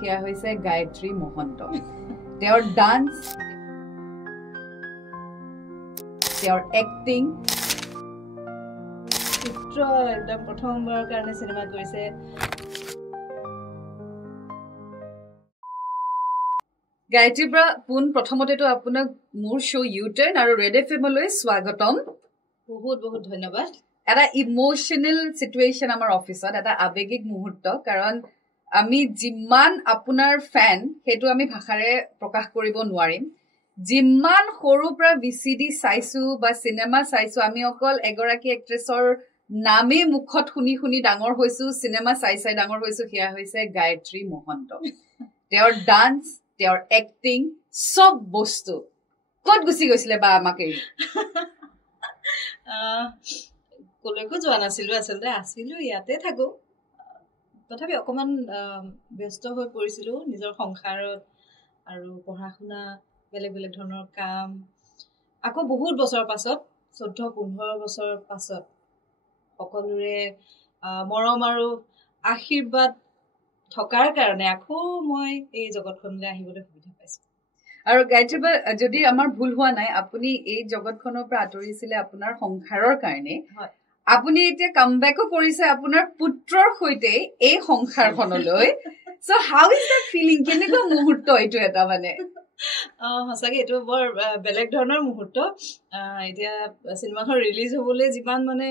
সেয়া হৈছে গায়ত্ৰী মহন্ত তেওঁৰ ডান্স তেওঁৰ এক্টিং চিত্ৰ একদম প্ৰথমবাৰৰ কাৰণে সিনেমা কৰিছে গায়ত্ৰীৰ পৰা পোন প্ৰথমতেতো আপোনাক মোৰ শ্ব' ইউটাৰ্ণ আৰু ৰেড এফএমলৈ স্বাগতম বহুত বহুত ধন্যবাদ এটা ইমোশনেল সিচুৱেশ্যন আমাৰ অফিসত এটা আবেগিক মুহূৰ্ত কাৰণ আমি যিমান আপোনাৰ ফ্যান হেতু আমি ভাষাৰে প্ৰকাশ কৰিব নোৱাৰিম যিমান সৰুৰ পৰা ভিচিডি চাইছো বা সিনেমা চাইছো আমি অকল এগৰাকী এক্ট্ৰেছৰ নামে মুখত শুনি শুনি ডাঙৰ হৈছো সিনেমা চাই চাই ডাঙৰ হৈছো সেয়া হৈছে গায়ত্ৰী মহন্ত তেওঁৰ ডান্স তেওঁৰ এক্টিং সব বস্তু কত গুছি গৈছিলে বা আমাকে কলৈকো যোৱা নাছিলো আচলতে আছিলো ইয়াতে থাকো তথাপি অকমান ব্যস্ত হৈ পৰিছিলো নিজৰ সংসাৰত আৰু পঢ়া শুনা বেলেগ বেলেগ ধৰণৰ কাম আকৌ বহুত বছৰ পাছত 14-15 বছৰ পাছত সকলোৰে মৰম আৰু আশীৰ্বাদ থকাৰ কাৰণে আকৌ মই এই জগতখনলৈ আহিবলৈ সুবিধা পাইছো আৰু গায়ত্ৰী যদি আমাৰ ভুল হোৱা নাই আপুনি এই জগতখনৰ পৰা আঁতৰিছিলে আপোনাৰ সংসাৰৰ কাৰণে হয় আপুনি এতিয়া কামবেকো কৰিছে আপোনাৰ পুত্ৰৰ সৈতে এই সংসাৰখনলৈ so how is that feeling কেনেকুৱা মুহূৰ্ত এইটো এটা মানে সঁচাকে এইটো বৰ বেলেগ ধৰণৰ মুহূৰ্ত এতিয়া চিনেমাখন ৰিলিজ হবলৈ যিমান মানে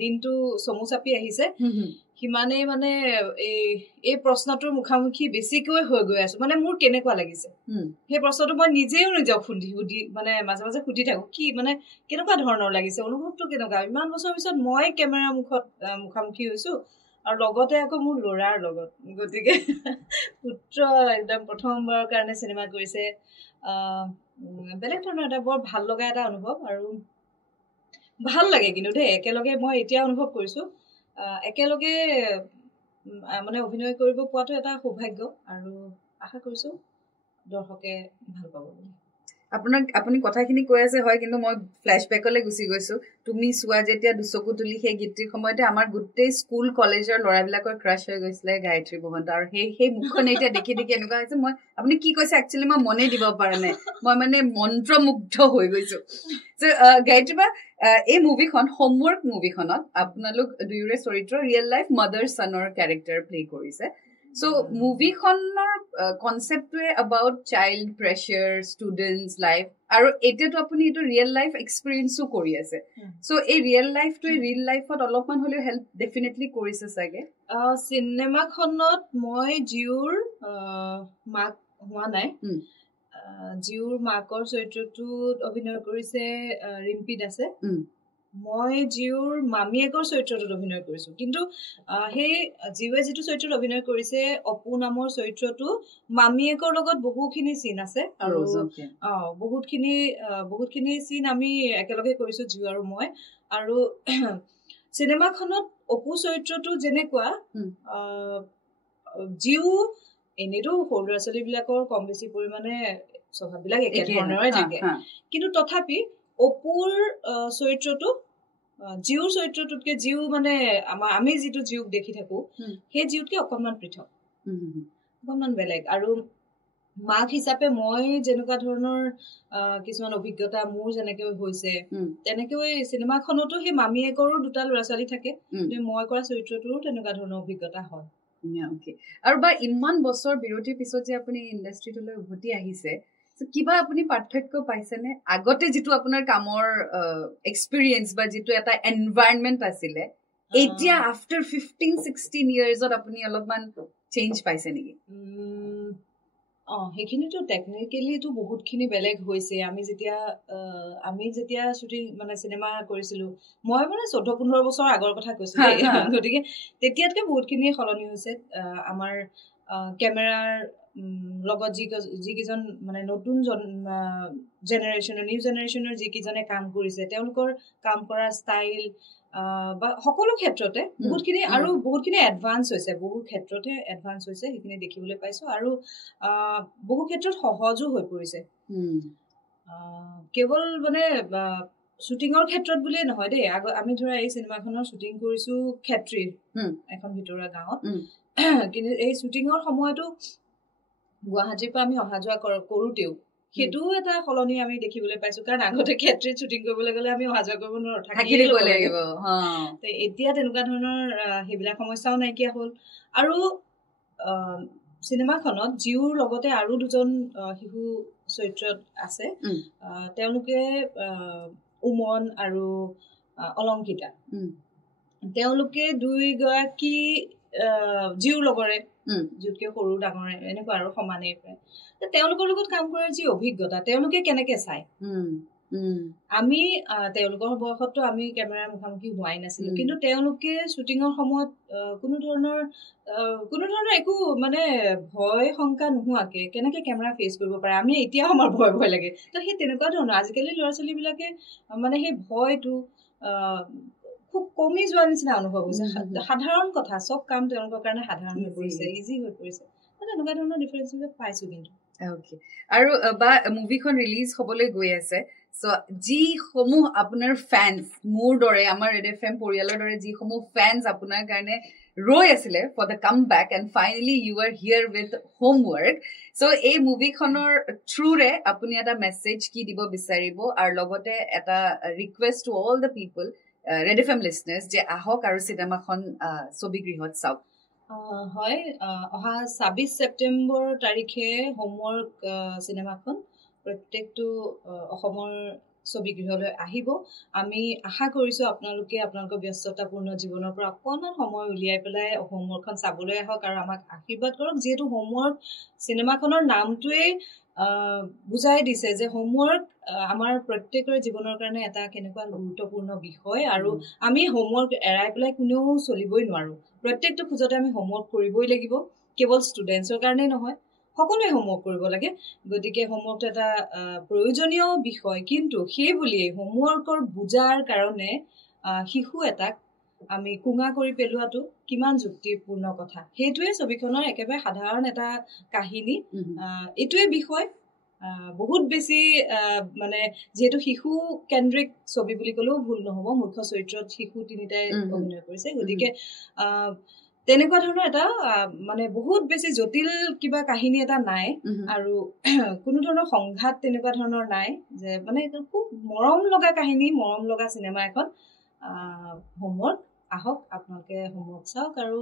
দিনটো চমু চাপি আহিছে সিমানেই মানে এই প্ৰশ্নটোৰ মুখামুখি বেছিকৈ হৈ গৈ আছো মানে মোৰ কেনেকুৱা লাগিছে সেই প্ৰশ্নটো মই নিজেও নিজক সুধি মানে মাজে মাজে সুধি থাকো কি মানে কেনেকুৱা ধৰণৰ লাগিছে অনুভৱটো কেনেকুৱা ইমান বছৰ পিছত মই কেমেৰা মুখামুখি হৈছো আৰু লগতে আকৌ মোৰ ল'ৰাৰ লগত গতিকে পুত্ৰ একদম প্ৰথমবাৰৰ কাৰণে সিনেমা কৰিছে বেলেগ ধৰণৰ এটা বৰ ভাল লগা এটা অনুভৱ আৰু ভাল লাগে কিন্তু দেই একেলগে মই এতিয়া অনুভৱ কৰিছো একেলগে মানে অভিনয় কৰিব পোৱাটো এটা সৌভাগ্য আৰু আশা কৰিছো দৰ্শকে ভাল পাব বুলি আপুনি কথাখিনি কৈ আছে হয় কিন্তু মই ফ্ল্যাশবেকলৈ গুছি গৈছো তুমি চোৱা যেতিয়া দুচকু তুলি সেই গীতটিৰ সময়তে আমাৰ গোটেই স্কুল কলেজৰ ল'ৰাবিলাকৰ ক্ৰাশ হৈ গৈছিলে গায়ত্ৰী মহন্ত আৰু সেই মুখখন এতিয়া দেখি দেখি এনেকুৱা হৈছে মই আপুনি কি কৈছে একচুৱেলি মই মনে দিব পৰা নাই মই মানে মন্ত্ৰমুগ্ধ হৈ গৈছো গায়ত্ৰী বা এই মুভিখন হোমৱৰ্ক মুভিখনত আপোনালোক দুয়োৰে চৰিত্ৰ ৰিয়েল লাইফ মাদাৰ সনৰ ক্যাৰেক্টাৰ প্লে কৰিছে So movie khonor concept to about child pressure students life aru eta to apuni eto real life experience o kori ase so a real life to a real life ot olopman hole help definitely korise sage cinema khonot moi jiur mak hua nai jiur makor choitrotu obhinoy korise rimpi dase মই জিউৰ মামিয়েকৰ চৰিত্ৰটোত অভিনয় কৰিছো কিন্তু সেই জিউৱে যেটো চৰিত্ৰত অভিনয় কৰিছে অপু নামৰ চৰিত্ৰটো মামিয়েকৰ লগত বহুখিনি সিন আছে আৰু বহুতখিনি সিন আমি একেলগে কৰিছো জিউ আৰু মই আৰু সিনেমাখনত অপু চৰিত্ৰটো যেনেকুৱা জিউ এনেটো সৰু ল'ৰা-ছোৱালী বিলাকৰ কম বেছি পৰিমাণে স্বভাৱবিলাক একে ধৰণৰে থাকে কিন্তু তথাপি অপুৰ চৰিত্ৰটো জিউৰ চৰিত্ৰটোতকে জিউ মানে আমি যেটো জিউক দেখি থাকো সেই জিউতকে অকণমান পৃথক অকণমান বেলেগ আৰু মাক হিচাপে মই যেনেকুৱা ধৰণৰ কিছুমান অভিজ্ঞতা মোৰ যেনেকৈ হৈছে তেনেকৈ চিনেমাখনতো সেই মামিয়েকৰো দুটা ল'ৰা-ছোৱালী থাকে মই কৰা চৰিত্ৰটোৰো তেনেকুৱা ধৰণৰ অভিজ্ঞতা হয় আৰু বা ইমান বছৰ বিৰতিৰ পিছত যে আপুনি ইণ্ডাষ্ট্ৰিটোলৈ উভতি আহিছে কিবা আপুনি পাৰ্থক্য পাইছে নে আগতে যেটো আপোনাৰ কামৰ এক্সপেৰিয়েন্স বা যেটো এটা এনভায়ৰনমেন্ট আছিল এতিয়া আফটাৰ 15-16 ইয়াৰ্সত আপুনি অলপমান চেঞ্জ পাইছে নেকি হেখিনিটো টেকনিক্যালি তো বহুতখিনি বেলেগ হৈছে আমি যেতিয়া শুটিং মানে সিনেমা কৰিছিলো মই মানে 14-15 বছৰ আগৰ কথা কৈছো গতিকে তেতিয়াতকে বহুতখিনি সলনি হৈছে আমাৰ কেমেৰাৰ লগত যি কিজন মানে নতুন জেনাৰেশনৰ নিউ জেনাৰেশনৰ যি কিজনে কাম কৰিছে তেওঁলোকৰ কাম কৰা ষ্টাইল বা সকলো ক্ষেত্ৰতে বহুতখিনি এডভান্স হৈছে বহু ক্ষেত্ৰতে এডভান্স হৈছে সেইখিনি দেখিবলৈ পাইছো আৰু বহু ক্ষেত্ৰত সহজো হৈ পৰিছে কেৱল মানে শুটিংৰ ক্ষেত্ৰত বুলিয়ে নহয় দেই আমি ধৰা এই সিনেমাখনৰ শুটিং কৰিছো ক্ষেত্ৰীৰ এখন ভিতৰুৱা গাঁৱত কিন্তু এই শুটিংৰ সময়তো গুৱাহাটীৰ পৰা আমি অহা যোৱা কৰোতেও সেইটোও এটা সলনি আমি দেখিবলৈ পাইছো কাৰণ আগতে ক্ষেত্ৰত শ্বুটিং কৰিবলৈ গ'লে আমি অহা যোৱা কৰিব নোৱাৰো থাকি দিব লাগিব এতিয়া তেনেকুৱা ধৰণৰ সেইবিলাক সমস্যাও নাইকিয়া হ'ল আৰু চিনেমাখনত জীউৰ লগতে আৰু দুজন শিশু চৰিত্ৰত আছে তেওঁলোকে উমন আৰু অলংকিতা তেওঁলোকে দুইগৰাকী জীউৰ লগৰে যিতকে সৰু ডাঙৰে এনেকুৱা আৰু সমানেই প্ৰায় তেওঁলোকৰ লগত কাম কৰাৰ যি অভিজ্ঞতা তেওঁলোকে কেনেকে চায় আমি তেওঁলোকৰ বয়সততো আমি কেমেৰাৰ মুখামুখি হোৱাই নাছিলো কিন্তু তেওঁলোকে শ্বুটিঙৰ সময়ত কোনো ধৰণৰ একো মানে ভয় শংকা নোহোৱাকে কেনেকে কেমেৰা ফেচ কৰিব পাৰে আমি এতিয়াও আমাৰ ভয় লাগে তো সেই তেনেকুৱা ধৰণৰ আজিকালি ল'ৰা ছোৱালীবিলাকে মানে সেই ভয়টো খুব কমি যোৱাৰ নিচিনা অনুভৱ হৈছে সাধাৰণ কথা চব কাম তেওঁলোকৰ কাৰণে সাধাৰণ হৈ পৰিছে ইজি হৈ পৰিছে তেনেকুৱা ধৰণৰ ডিফাৰেঞ্চবিলাক পাইছো কিন্তু ওকে আৰু বা মুভিখন ৰিলিজ হ'বলৈ গৈ আছে সো যিসমূহ আপোনাৰ ফেন্স মোৰ দৰে আমাৰ ৰেড এফএম পৰিয়ালৰ দৰে যিসমূহ ফেন্স আপোনাৰ কাৰণে ৰৈ আছিলে for the come back and finally you are here with homework so এই মুভিখনৰ থ্ৰুৰে আপুনি এটা মেছেজ কি দিব বিচাৰিব আৰু লগতে এটা request to all the people red FM listeners যে আহক আৰু চিনেমাখন ছবিগৃহত চাওক হয় অহা ২৬ ছেপ্টেম্বৰ তাৰিখে হোমৱৰ্ক চিনেমাখন প্ৰত্যেকটো অসমৰ ছবিগৃহলৈ আহিব আমি আশা কৰিছোঁ আপোনালোকে আপোনালোকৰ ব্যস্ততাপূৰ্ণ জীৱনৰ পৰা অকণমান সময় উলিয়াই পেলাই হোমৱৰ্কখন চাবলৈ আহক আৰু আমাক আশীৰ্বাদ কৰক যিহেতু হোমৱৰ্ক চিনেমাখনৰ নামটোৱেই বুজাই দিছে যে হোমৱৰ্ক আমাৰ প্ৰত্যেকৰে জীৱনৰ কাৰণে এটা কেনেকুৱা গুৰুত্বপূৰ্ণ বিষয় আৰু আমি হোমৱৰ্ক এৰাই পেলাই কোনেও চলিবই নোৱাৰোঁ প্ৰত্যেকটো খোজতে আমি হোমৱৰ্ক কৰিবই লাগিব কেৱল ষ্টুডেণ্টছৰ কাৰণেই নহয় সকলোৱে হোমৱৰ্ক কৰিব লাগে গতিকে হোমৱৰ্কটো এটা প্ৰয়োজনীয় বিষয় কিন্তু সেই বুলিয়েই হোমৱৰ্কৰ বুজাৰ কাৰণে শিশু এটাক আমি কুঙা কৰি পেলোৱাটো কিমান যুক্তিপূৰ্ণ কথা সেইটোৱে ছবিখনৰ একেবাৰে সাধাৰণ এটা কাহিনী এইটোৱে বিষয় বহুত বেছি মানে যেহেতু শিশু কেন্দ্ৰিক ছবি বুলি ক'লেও ভুল নহ'ব মুখ্য চৰিত্ৰত শিশু তিনিটাই অভিনয় কৰিছে গতিকে তেনেকুৱা ধৰণৰ এটা মানে বহুত বেছি জটিল কিবা কাহিনী এটা নাই আৰু কোনো ধৰণৰ সংঘাত তেনেকুৱা ধৰণৰ নাই যে মানে খুব মৰম লগা কাহিনী মৰম লগা চিনেমা এখন হোমৱৰ্ক আহক আপোনালোকে হোমৱৰ্ক চাওক আৰু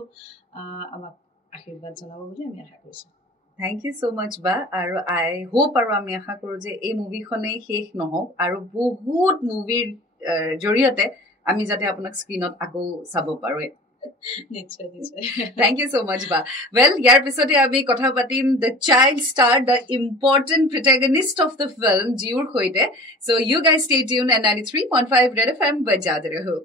আমাক আশীৰ্বাদ জনাব বুলি আমি আশা কৰিছোঁ থেংক ইউ ছ' মাছ বা আৰু আই হোপ আৰু আমি আশা কৰোঁ যে এই মুভিখনেই শেষ নহওক আৰু বহুত মুভিৰ জৰিয়তে আমি যাতে আপোনাক স্ক্ৰীণত আকৌ চাব পাৰোঁ নিশ্চয় নিশ্চয় থেংক ইউ ছ' মাছ বা ৱেল ইয়াৰ পিছতে আমি কথা পাতিম the child star the important protagonist of the film জীউৰ সৈতে so' you guys stay tune and 93.5 red FM বজাতে ৰহো